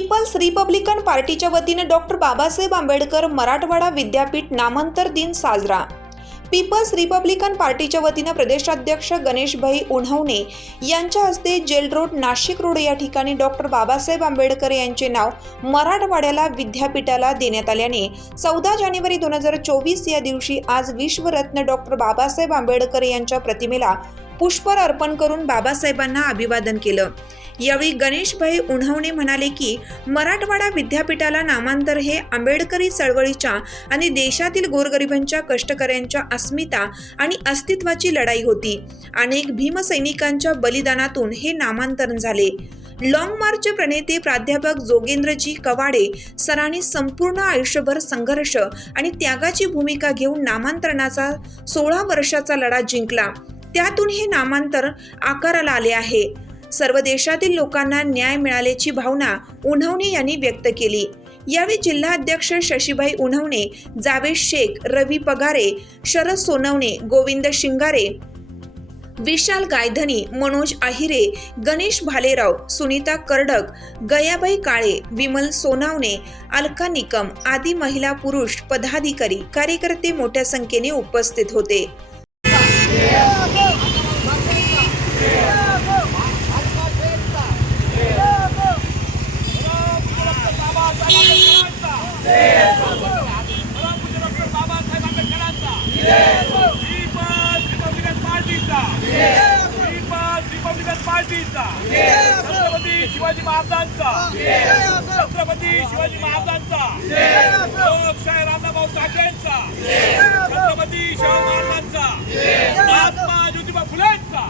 People's Republican पार्टीच्या वतीने doctor Babasaheb Ambedkar Marathwada विद्यापीठ नामांतर दिन साजरा. पीपल्स रिपब्लिकन पार्टीच्या वतीनं प्रदेशाध्यक्ष गणेशभाई उन्हवणे यांच्या हस्ते जेल रोड नाशिक रोड या ठिकाणी डॉक्टर बाबासाहेब आंबेडकर यांचे नाव मराठवाड्याला विद्यापीठाला देण्यात आल्याने चौदा जानेवारी दोन हजार चोवीस या दिवशी आज विश्वरत्न डॉक्टर बाबासाहेब आंबेडकर यांच्या प्रतिमेला पुष्पर अर्पण करून बाबासाहेबांना अभिवादन केलं. यावेळी गणेशभाई उन्हावणे म्हणाले की मराठवाडा विद्यापीठाला नामांतर हे आंबेडकरी चळवळीच्या आणि देशातील गोरगरिबांच्या कष्टकऱ्यांच्या अस्मिता आणि अस्तित्वाची लढाई होती. अनेक भीमसैनिकांच्या बलिदानातून हे नामांतरण झाले. लॉंग मार्चचे प्रणेते प्राध्यापक जोगेंद्रजी कवाडे सरांनी संपूर्ण आयुष्यभर संघर्ष आणि त्यागाची भूमिका घेऊन नामांतरणाचा सोळा वर्षाचा लढा जिंकला. त्यातून हे नामांतर आकाराला आले आहे. सर्व देशातील लोकांना न्याय मिळाल्याची भावना उन्हवणे यांनी व्यक्त केली. यावेळी जिल्हाध्यक्ष शशीबाई उन्हवणे जावेद शेख रवी पगारे शरद सोनवणे गोविंद शिंगारे विशाल गायधनी मनोज आहिरे गणेश भालेराव सुनीता कर्डक गयाबाई काळे विमल सोनावणे अलका निकम आदी महिला पुरुष पदाधिकारी कार्यकर्ते मोठ्या संख्येने उपस्थित होते. महाराजांचा. छत्रपती शिवाजी महाराजांचा. छत्रपती शिवाजी महाराजांचा. लोकशाही रामभाऊ साठेंचा छत्रपती शिवाजी महाराजांचा. महात्मा ज्योतिबा फुलेंचा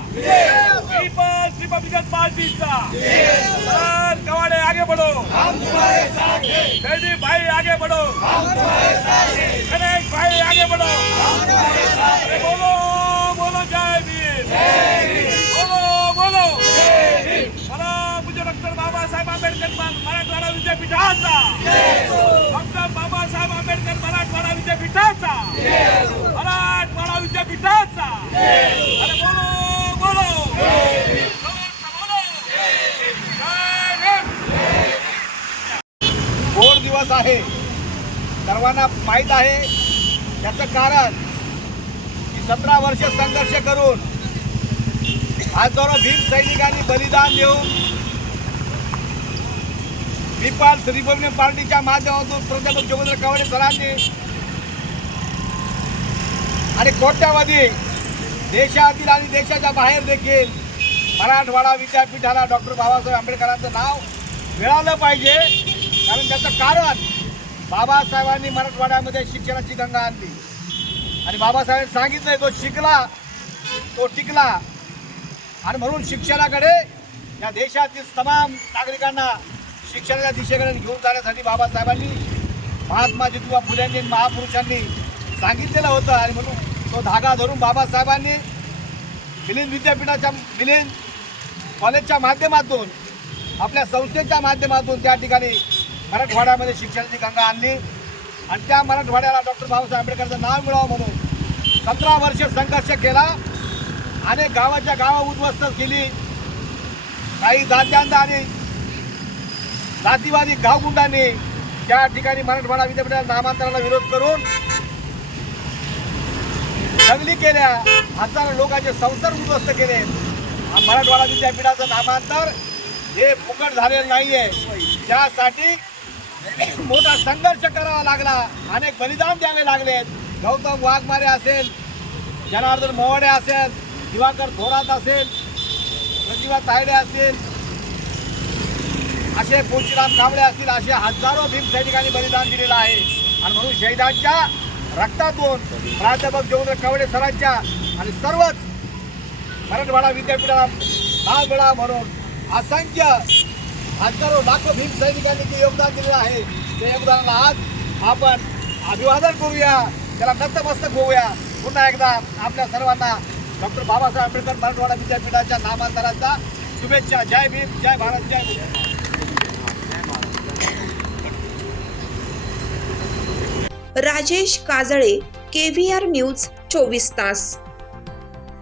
पीपल्स रिपब्लिकन पार्टीचा. सर कवाडे आगे बढ़ो. जयदीप भाई आगे बढ़ो. गणेश भाई आगे बढ़ो. बोलो जय भीम बोलो बोलो मला पूज्य डॉक्टर बाबासाहेब आंबेडकर मा- मराठवाडा विद्यापीठाचा डॉक्टर बाबासाहेब आंबेडकर मराठवाडा विद्यापीठाचा मराठवाडा विद्यापीठाचा अरे बोलो बोलो जोरसे बोलो. जय भीम. गोड दिवस आहे. सर्वांना माहीत आहे. त्याचं कारण की सतरा वर्ष संघर्ष करून हजारो भीम सैनिकांनी बलिदान देऊन पीपल्स रिपब्लिकन पार्टीच्या माध्यमातून प्राध्यापक जोगेंद्र कवडे सरांनी आणि कोट्यावधी देशातील आणि देशाच्या बाहेर देखील मराठवाडा विद्यापीठाला डॉक्टर बाबासाहेब आंबेडकरांचं नाव मिळालं पाहिजे. कारण त्याचं कारण बाबासाहेबांनी मराठवाड्यामध्ये शिक्षणाची गंगा आणली. आणि बाबासाहेबांनी सांगितलंय तो शिकला तो टिकला. आणि म्हणून शिक्षणाकडे या देशातील तमाम नागरिकांना शिक्षणाच्या दिशेकडे घेऊन जाण्यासाठी बाबासाहेबांनी महात्मा ज्योतिबा फुल्यांनी महापुरुषांनी सांगितलेलं होतं. आणि म्हणून तो धागा धरून बाबासाहेबांनी मिलिंद विद्यापीठाच्या मिलिंद कॉलेजच्या माध्यमातून आपल्या संस्थेच्या माध्यमातून त्या ठिकाणी मराठवाड्यामध्ये शिक्षणाची गंगा आणली. आणि त्या मराठवाड्याला डॉक्टर बाबासाहेब आंबेडकरचं नाव मिळावं म्हणून सतरा वर्ष संघर्ष केला. अनेक गावाच्या गावा उद्ध्वस्त केली. काही जात्यांना आणि जातीवादी गावगुंडांनी त्या ठिकाणी मराठवाडा विद्यापीठाला नामांतराला विरोध करून दंगली केल्या हजारो लोकांचे संसार उद्ध्वस्त केले. मराठवाडा विद्यापीठाचं नामांतर हे फुकट झालेलं नाहीये. त्यासाठी मोठा संघर्ष करावा लागला. अनेक बलिदान द्यावे लागलेत गौतम वाघमारे असेल जनार्दन मोवाडे असेल दिवाकर थोरात असेल प्रतिभा तायडे असतील असे पोशीराम कांबळे असतील असे हजारो भीम सैनिकांनी बलिदान दिलेलं आहे. आणि म्हणून शहीदांच्या रक्तातून प्राध्यापक जोगेंद्र कवडे सरांच्या आणि सर्वच मराठवाडा विद्यापीठाला नाव मिळा म्हणून असंख्य हजारो लाखो भीम सैनिकांनी जे योगदान दिलेलं आहे त्या योगदानाला आज आपण अभिवादन करूया. त्याला नतमस्तक होऊया. पुन्हा एकदा आपल्या सर्वांना डॉक्टर बाबासाहेब आंबेडकर मराठवाडा विद्यापीठाच्या नामांतराचा शुभेच्छा. जय भीम जय भारत जय Rajesh Kajale K V R news चोवीस तास.